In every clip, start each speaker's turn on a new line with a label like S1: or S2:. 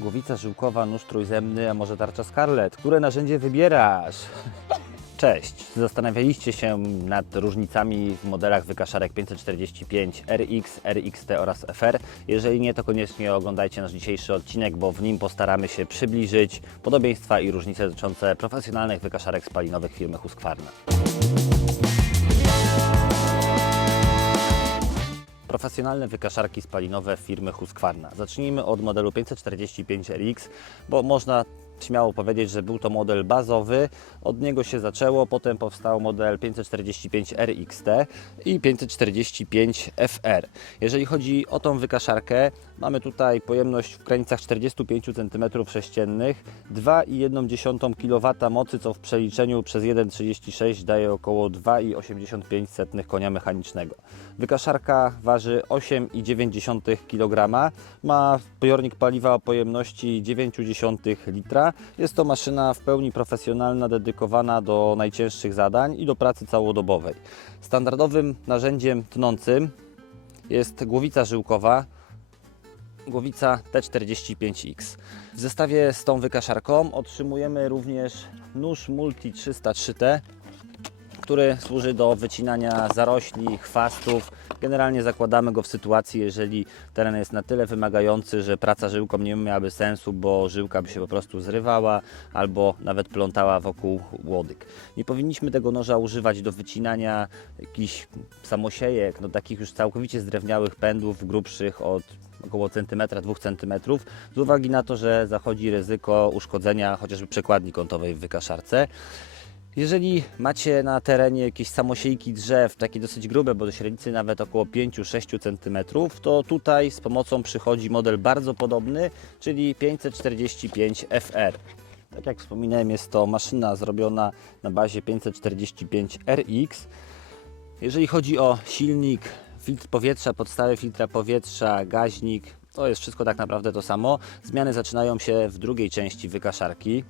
S1: Głowica żyłkowa, nóż trójzemny, a może tarcza Scarlett? Które narzędzie wybierasz? Cześć! Zastanawialiście się nad różnicami w modelach wykaszarek 545 RX, RXT oraz FR? Jeżeli nie, to koniecznie oglądajcie nasz dzisiejszy odcinek, bo w nim postaramy się przybliżyć podobieństwa i różnice dotyczące profesjonalnych wykaszarek spalinowych firmy Husqvarna. Profesjonalne wykaszarki spalinowe firmy Husqvarna. Zacznijmy od modelu 545RX, bo można śmiało powiedzieć, że był to model bazowy. Od niego się zaczęło, potem powstał model 545RXT i 545FR. Jeżeli chodzi o tą wykaszarkę, mamy tutaj pojemność w granicach 45 cm3, 2,1 kW mocy, co w przeliczeniu przez 1,36 daje około 2,85 konia mechanicznego. Wykaszarka waży 8,9 kg, ma pojornik paliwa o pojemności 0,9 litra. Jest to maszyna w pełni profesjonalna, dedykowana do najcięższych zadań i do pracy całodobowej. Standardowym narzędziem tnącym jest głowica żyłkowa, głowica T45X. W zestawie z tą wykaszarką otrzymujemy również nóż Multi 303T, który służy do wycinania zarośli, chwastów. Generalnie zakładamy go w sytuacji, jeżeli teren jest na tyle wymagający, że praca żyłką nie miałaby sensu, bo żyłka by się po prostu zrywała albo nawet plątała wokół łodyg. Nie powinniśmy tego noża używać do wycinania jakichś samosiejek, no takich już całkowicie zdrewniałych pędów, grubszych od około centymetra, dwóch centymetrów, z uwagi na to, że zachodzi ryzyko uszkodzenia chociażby przekładni kątowej w wykaszarce. Jeżeli macie na terenie jakieś samosiejki drzew, takie dosyć grube, bo do średnicy nawet około 5-6 cm, to tutaj z pomocą przychodzi model bardzo podobny, czyli 545 FR. Tak jak wspominałem, jest to maszyna zrobiona na bazie 545 RX. Jeżeli chodzi o silnik, filtr powietrza, podstawę filtra powietrza, gaźnik, to jest wszystko tak naprawdę to samo. Zmiany zaczynają się w drugiej części wykaszarki.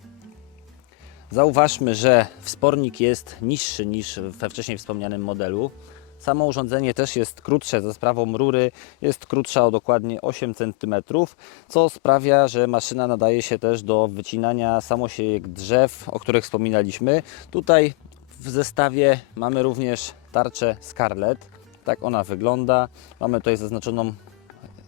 S1: Zauważmy, że wspornik jest niższy niż we wcześniej wspomnianym modelu. Samo urządzenie też jest krótsze za sprawą rury, jest krótsza o dokładnie 8 cm, co sprawia, że maszyna nadaje się też do wycinania samosiejek drzew, o których wspominaliśmy. Tutaj w zestawie mamy również tarczę Scarlett. Tak ona wygląda. Mamy tutaj zaznaczoną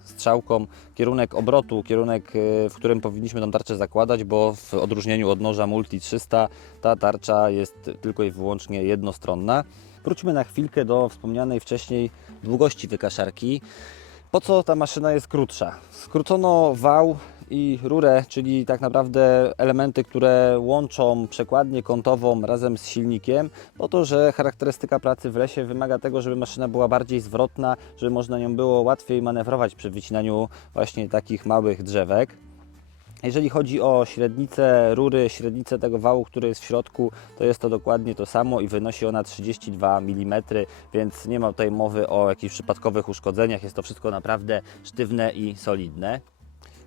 S1: strzałką kierunek obrotu, kierunek, y, w którym powinniśmy tą tarczę zakładać, bo w odróżnieniu od noża Multi 300 ta tarcza jest tylko i wyłącznie jednostronna. Wróćmy na chwilkę do wspomnianej wcześniej długości wykaszarki. Po co ta maszyna jest krótsza? Skrócono wał i rurę, czyli tak naprawdę elementy, które łączą przekładnię kątową razem z silnikiem, po to, że charakterystyka pracy w lesie wymaga tego, żeby maszyna była bardziej zwrotna, żeby można nią było łatwiej manewrować przy wycinaniu właśnie takich małych drzewek. Jeżeli chodzi o średnicę rury, średnicę tego wału, który jest w środku, to jest to dokładnie to samo i wynosi ona 32 mm, więc nie ma tutaj mowy o jakichś przypadkowych uszkodzeniach. Jest to wszystko naprawdę sztywne i solidne.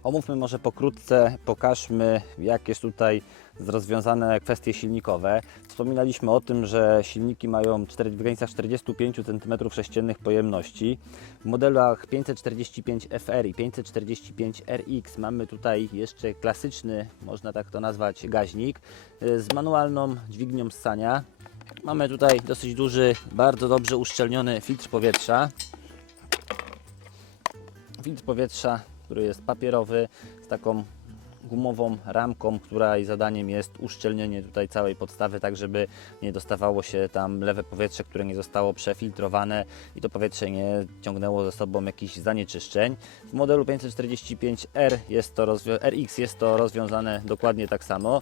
S1: Omówmy może pokrótce, pokażmy jak jest tutaj rozwiązane kwestie silnikowe. Wspominaliśmy o tym, że silniki mają w granicach 45 cm3 pojemności. W modelach 545 FR i 545 RX mamy tutaj jeszcze klasyczny, można tak to nazwać, gaźnik z manualną dźwignią ssania. Mamy tutaj dosyć duży, bardzo dobrze uszczelniony filtr powietrza. Filtr powietrza, który jest papierowy, z taką gumową ramką, która jej zadaniem jest uszczelnienie tutaj całej podstawy, tak żeby nie dostawało się tam lewe powietrze, które nie zostało przefiltrowane i to powietrze nie ciągnęło ze sobą jakichś zanieczyszczeń. W modelu 545R jest to RX jest to rozwiązane dokładnie tak samo.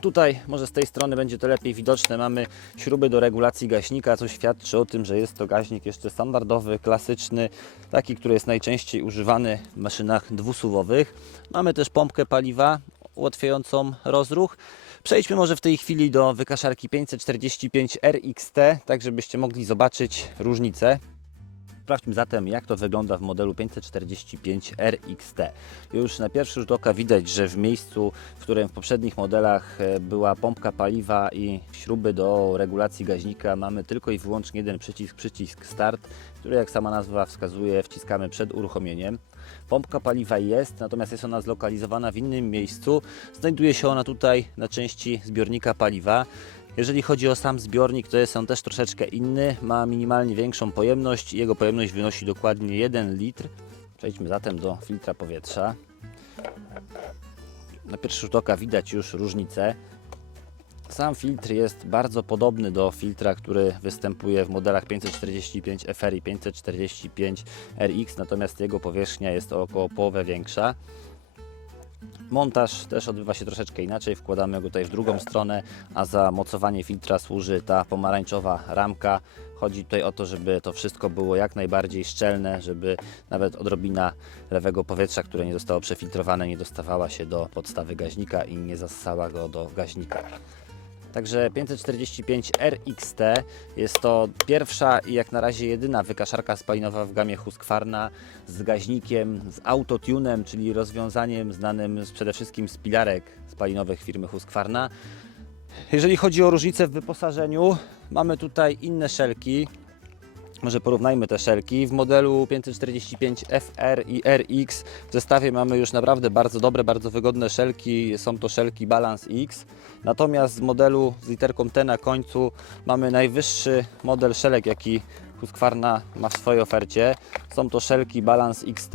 S1: Tutaj może z tej strony będzie to lepiej widoczne. Mamy śruby do regulacji gaśnika, co świadczy o tym, że jest to gaźnik jeszcze standardowy, klasyczny, taki, który jest najczęściej używany w maszynach dwusuwowych. Mamy też pompkę paliwa ułatwiającą rozruch. Przejdźmy może w tej chwili do wykaszarki 545 RXT, tak żebyście mogli zobaczyć różnicę. Sprawdźmy zatem, jak to wygląda w modelu 545 RXT. Już na pierwszy rzut oka widać, że w miejscu, w którym w poprzednich modelach e, była pompka paliwa i śruby do regulacji gaźnika, mamy tylko i wyłącznie jeden przycisk, przycisk Start, który jak sama nazwa wskazuje, wciskamy przed uruchomieniem. Pompka paliwa jest, natomiast jest ona zlokalizowana w innym miejscu. Znajduje się ona tutaj na części zbiornika paliwa. Jeżeli chodzi o sam zbiornik, to jest on też troszeczkę inny. Ma minimalnie większą pojemność. Jego pojemność wynosi dokładnie 1 litr. Przejdźmy zatem do filtra powietrza. Na pierwszy rzut oka widać już różnicę. Sam filtr jest bardzo podobny do filtra, który występuje w modelach 545 FR i 545 RX, natomiast jego powierzchnia jest o około połowę większa. Montaż też odbywa się troszeczkę inaczej. Wkładamy go tutaj w drugą stronę, a za mocowanie filtra służy ta pomarańczowa ramka. Chodzi tutaj o to, żeby to wszystko było jak najbardziej szczelne, żeby nawet odrobina lewego powietrza, które nie zostało przefiltrowane, nie dostawała się do podstawy gaźnika i nie zassała go do gaźnika. Także 545 RXT jest to pierwsza i jak na razie jedyna wykaszarka spalinowa w gamie Husqvarna z gaźnikiem, z autotunem, czyli rozwiązaniem znanym przede wszystkim z pilarek spalinowych firmy Husqvarna. Jeżeli chodzi o różnice w wyposażeniu, mamy tutaj inne szelki. Może porównajmy te szelki. W modelu 545 FR i RX w zestawie mamy już naprawdę bardzo dobre, bardzo wygodne szelki. Są to szelki Balance X. Natomiast z modelu z literką T na końcu mamy najwyższy model szelek, jaki Husqvarna ma w swojej ofercie. Są to szelki Balance XT.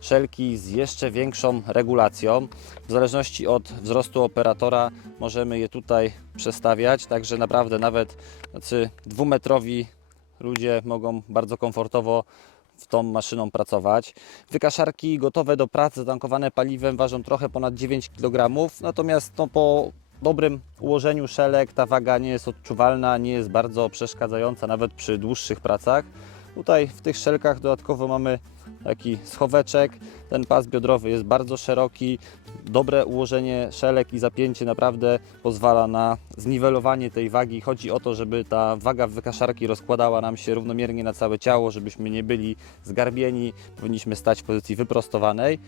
S1: Szelki z jeszcze większą regulacją. W zależności od wzrostu operatora możemy je tutaj przestawiać, także naprawdę nawet tacy dwumetrowi ludzie mogą bardzo komfortowo w tą maszyną pracować. Wykaszarki gotowe do pracy, zatankowane paliwem ważą trochę ponad 9 kg, natomiast no, po dobrym ułożeniu szelek ta waga nie jest odczuwalna, nie jest bardzo przeszkadzająca nawet przy dłuższych pracach. Tutaj w tych szelkach dodatkowo mamy taki schoweczek. Ten pas biodrowy jest bardzo szeroki. Dobre ułożenie szelek i zapięcie naprawdę pozwala na zniwelowanie tej wagi. Chodzi o to, żeby ta waga wykaszarki rozkładała nam się równomiernie na całe ciało, żebyśmy nie byli zgarbieni. Powinniśmy stać w pozycji wyprostowanej.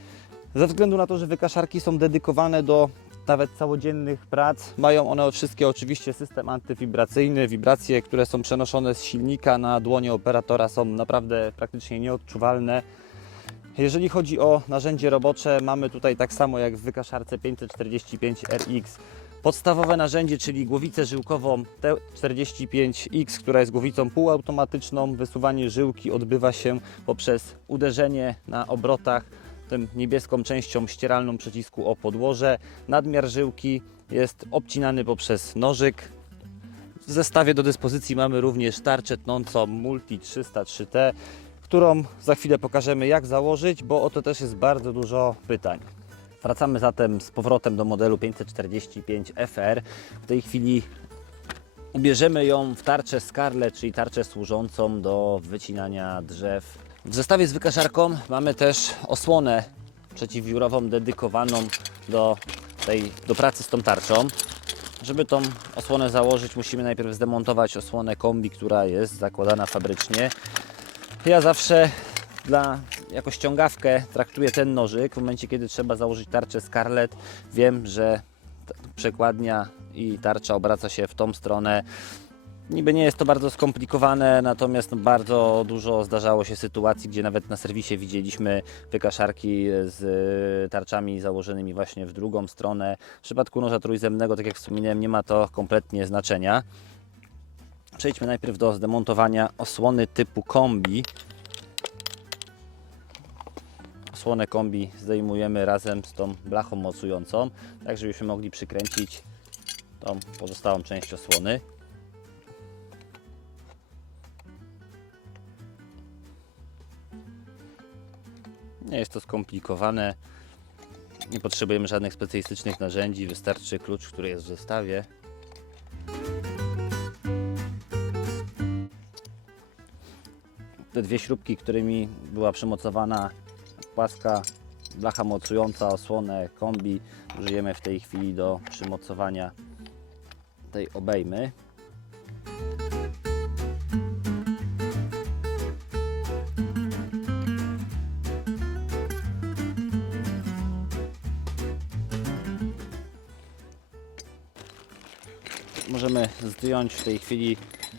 S1: Ze względu na to, że wykaszarki są dedykowane do nawet całodziennych prac, mają one wszystkie oczywiście system antywibracyjny. Wibracje, które są przenoszone z silnika na dłonie operatora są naprawdę praktycznie nieodczuwalne. Jeżeli chodzi o narzędzie robocze, mamy tutaj tak samo jak w wykaszarce 545RX podstawowe narzędzie, czyli głowicę żyłkową T45X, która jest głowicą półautomatyczną. Wysuwanie żyłki odbywa się poprzez uderzenie na obrotach tym niebieską częścią ścieralną przycisku o podłoże. Nadmiar żyłki jest obcinany poprzez nożyk. W zestawie do dyspozycji mamy również tarczę tnącą Multi 303T, którą za chwilę pokażemy jak założyć, bo o to też jest bardzo dużo pytań. Wracamy zatem z powrotem do modelu 545 FR. W tej chwili ubierzemy ją w tarczę Scarlett, czyli tarczę służącą do wycinania drzew. W zestawie z wykaszarką mamy też osłonę przeciwwiórową dedykowaną do, tej, do pracy z tą tarczą. Żeby tą osłonę założyć, musimy najpierw zdemontować osłonę kombi, która jest zakładana fabrycznie. Ja zawsze dla, jako ściągawkę traktuję ten nożyk. W momencie, kiedy trzeba założyć tarczę Scarlett, wiem, że przekładnia i tarcza obraca się w tą stronę. Niby nie jest to bardzo skomplikowane, natomiast bardzo dużo zdarzało się sytuacji, gdzie nawet na serwisie widzieliśmy wykaszarki z y, tarczami założonymi właśnie w drugą stronę. W przypadku noża trójzemnego, tak jak wspomniałem, nie ma to kompletnie znaczenia. Przejdźmy najpierw do zdemontowania osłony typu kombi. Osłonę kombi zdejmujemy razem z tą blachą mocującą, tak żebyśmy mogli przykręcić tą pozostałą część osłony. Nie jest to skomplikowane. Nie potrzebujemy żadnych specjalistycznych narzędzi, wystarczy klucz, który jest w zestawie. Te dwie śrubki, którymi była przymocowana płaska blacha mocująca osłonę kombi, użyjemy w tej chwili do przymocowania tej obejmy. Zdjąć w tej chwili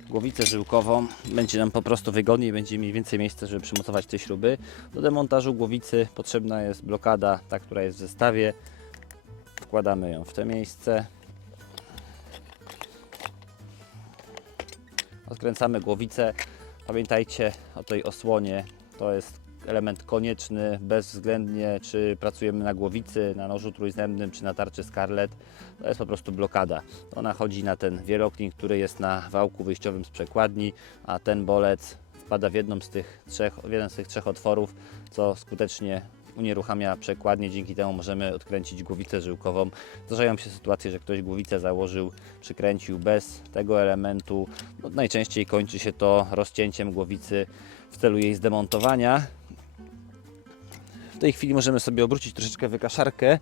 S1: głowicę żyłkową. Będzie nam po prostu wygodniej, będzie mniej więcej miejsca, żeby przymocować te śruby. Do demontażu głowicy potrzebna jest blokada, ta, która jest w zestawie. Wkładamy ją w to miejsce. Odkręcamy głowicę. Pamiętajcie o tej osłonie. To jest element konieczny, bezwzględnie czy pracujemy na głowicy, na nożu trójzębnym czy na tarczy Scarlett. To jest po prostu blokada. Ona chodzi na ten wieloklin, który jest na wałku wyjściowym z przekładni, a ten bolec wpada w, jedną z tych trzech, w jeden z tych trzech otworów, co skutecznie unieruchamia przekładnię. Dzięki temu możemy odkręcić głowicę żyłkową. Zdarzają się sytuacje, że ktoś głowicę założył, przykręcił bez tego elementu. No, najczęściej kończy się to rozcięciem głowicy w celu jej zdemontowania. W tej chwili możemy sobie obrócić troszeczkę wykaszarkę,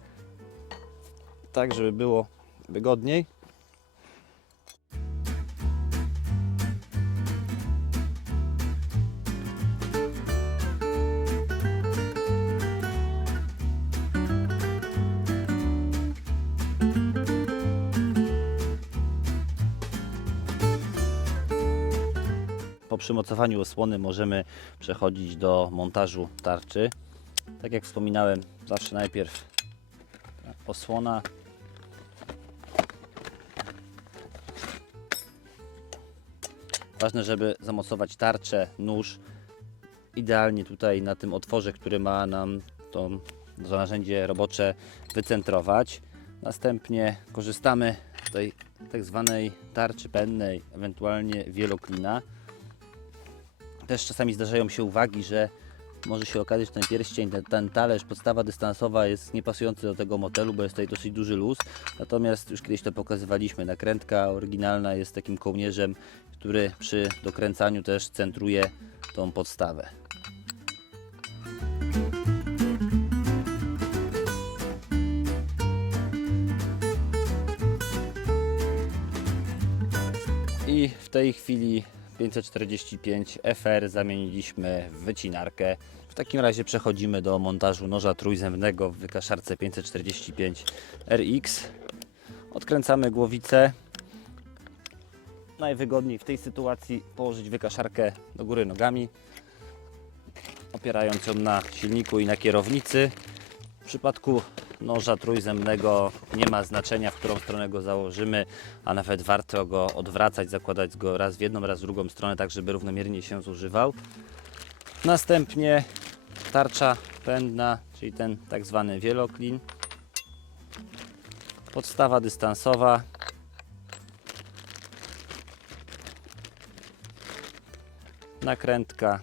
S1: tak żeby było wygodniej. Po przymocowaniu osłony możemy przechodzić do montażu tarczy. Tak jak wspominałem, zawsze najpierw osłona. Ważne, żeby zamocować tarczę, nóż. Idealnie tutaj na tym otworze, który ma nam to, narzędzie robocze wycentrować. Następnie korzystamy z tej tak zwanej tarczy pennej, ewentualnie wieloklina. Też czasami zdarzają się uwagi, że może się okazać, że ten pierścień, ten, ten talerz, podstawa dystansowa jest niepasujący do tego modelu, bo jest tutaj dosyć duży luz. Natomiast już kiedyś to pokazywaliśmy. Nakrętka oryginalna jest takim kołnierzem, który przy dokręcaniu też centruje tą podstawę. I w tej chwili 545 FR zamieniliśmy w wycinarkę. W takim razie przechodzimy do montażu noża trójzębnego w wykaszarce 545 RX. Odkręcamy głowicę. Najwygodniej w tej sytuacji położyć wykaszarkę do góry nogami, opierając ją na silniku i na kierownicy. W przypadku noża trójzębnego nie ma znaczenia, w którą stronę go założymy, a nawet warto go odwracać, zakładać go raz w jedną, raz w drugą stronę, tak żeby równomiernie się zużywał. Następnie tarcza pędna, czyli ten tak zwany wieloklin. Podstawa dystansowa. Nakrętka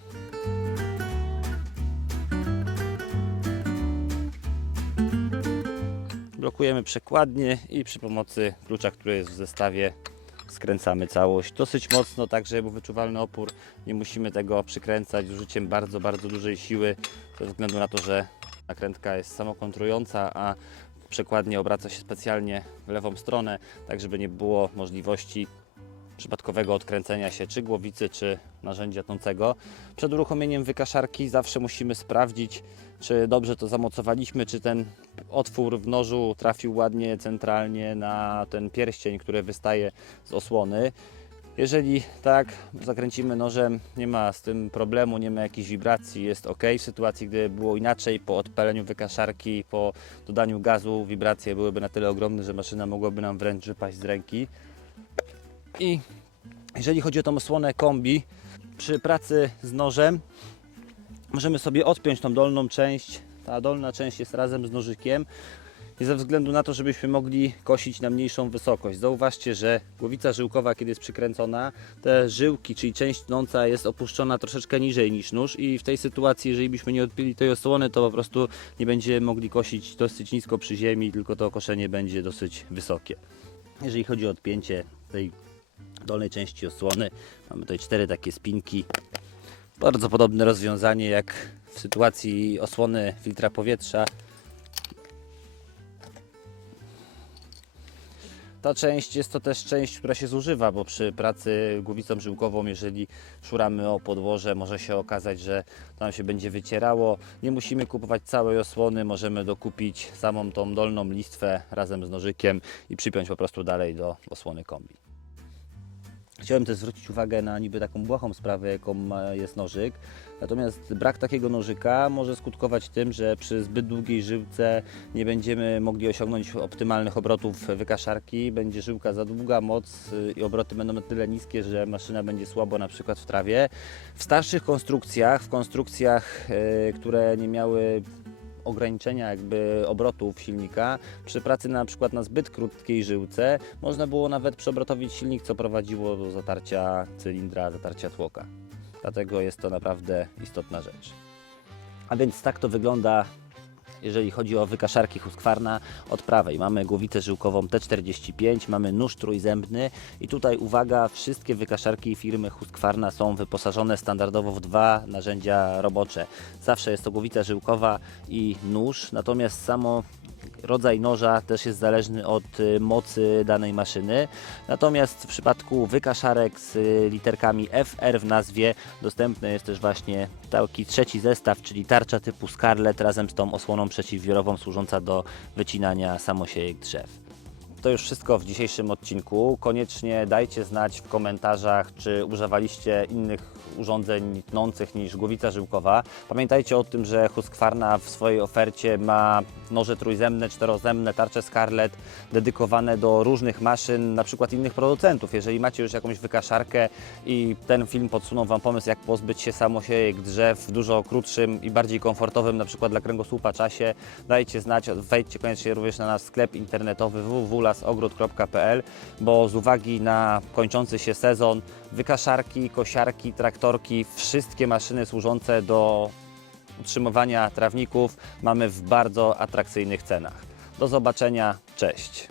S1: przekładnie i przy pomocy klucza, który jest w zestawie skręcamy całość dosyć mocno, tak żeby był wyczuwalny opór. Nie musimy tego przykręcać z użyciem bardzo, bardzo dużej siły, ze względu na to, że nakrętka jest samokontrująca, a przekładnie obraca się specjalnie w lewą stronę, tak żeby nie było możliwości przypadkowego odkręcenia się czy głowicy, czy narzędzia tącego. Przed uruchomieniem wykaszarki zawsze musimy sprawdzić, czy dobrze to zamocowaliśmy, czy ten otwór w nożu trafił ładnie centralnie na ten pierścień, który wystaje z osłony. Jeżeli tak, zakręcimy nożem, nie ma z tym problemu, nie ma jakichś wibracji, jest ok. W sytuacji, gdy było inaczej, po odpaleniu wykaszarki, po dodaniu gazu, wibracje byłyby na tyle ogromne, że maszyna mogłaby nam wręcz wypaść z ręki. I jeżeli chodzi o tą osłonę kombi, przy pracy z nożem możemy sobie odpiąć tą dolną część. Ta dolna część jest razem z nożykiem i ze względu na to, żebyśmy mogli kosić na mniejszą wysokość. Zauważcie, że głowica żyłkowa, kiedy jest przykręcona, te żyłki, czyli część tnąca jest opuszczona troszeczkę niżej niż nóż i w tej sytuacji, jeżeli byśmy nie odpięli tej osłony, to po prostu nie będziemy mogli kosić dosyć nisko przy ziemi, tylko to koszenie będzie dosyć wysokie. Jeżeli chodzi o odpięcie tej dolnej części osłony, mamy tutaj cztery takie spinki. Bardzo podobne rozwiązanie jak w sytuacji osłony filtra powietrza. Ta część jest to też część, która się zużywa, bo przy pracy głowicą żyłkową, jeżeli szuramy o podłoże, może się okazać, że tam się będzie wycierało. Nie musimy kupować całej osłony, możemy dokupić samą tą dolną listwę razem z nożykiem i przypiąć po prostu dalej do osłony kombi. Chciałem też zwrócić uwagę na niby taką błahą sprawę, jaką jest nożyk. Natomiast brak takiego nożyka może skutkować tym, że przy zbyt długiej żyłce nie będziemy mogli osiągnąć optymalnych obrotów wykaszarki. Będzie żyłka za długa, moc y, i obroty będą na tyle niskie, że maszyna będzie słabo na przykład w trawie. W starszych konstrukcjach, w konstrukcjach, y, które nie miały ograniczenia jakby obrotów silnika, przy pracy na przykład na zbyt krótkiej żyłce można było nawet przeobrotowić silnik, co prowadziło do zatarcia cylindra, zatarcia tłoka. Dlatego jest to naprawdę istotna rzecz. A więc tak to wygląda, jeżeli chodzi o wykaszarki Husqvarna od prawej. Mamy głowicę żyłkową T45, mamy nóż trójzębny i tutaj uwaga, wszystkie wykaszarki firmy Husqvarna są wyposażone standardowo w dwa narzędzia robocze. Zawsze jest to głowica żyłkowa i nóż, natomiast samo rodzaj noża też jest zależny od y, mocy danej maszyny. Natomiast w przypadku wykaszarek z y, literkami FR w nazwie dostępny jest też właśnie taki trzeci zestaw, czyli tarcza typu Scarlett razem z tą osłoną przeciwwiorową służąca do wycinania samosiejek drzew. To już wszystko w dzisiejszym odcinku. Koniecznie dajcie znać w komentarzach, czy używaliście innych urządzeń tnących niż głowica żyłkowa. Pamiętajcie o tym, że Husqvarna w swojej ofercie ma noże trójzębne, czterozębne, tarcze Scarlett dedykowane do różnych maszyn, na przykład innych producentów. Jeżeli macie już jakąś wykaszarkę i ten film podsunął Wam pomysł, jak pozbyć się samosiejek drzew w dużo krótszym i bardziej komfortowym, na przykład dla kręgosłupa czasie, dajcie znać, wejdźcie koniecznie również na nasz sklep internetowy www.lasogród.pl, bo z uwagi na kończący się sezon wykaszarki, kosiarki, traktorki, wszystkie maszyny służące do utrzymywania trawników mamy w bardzo atrakcyjnych cenach. Do zobaczenia, cześć!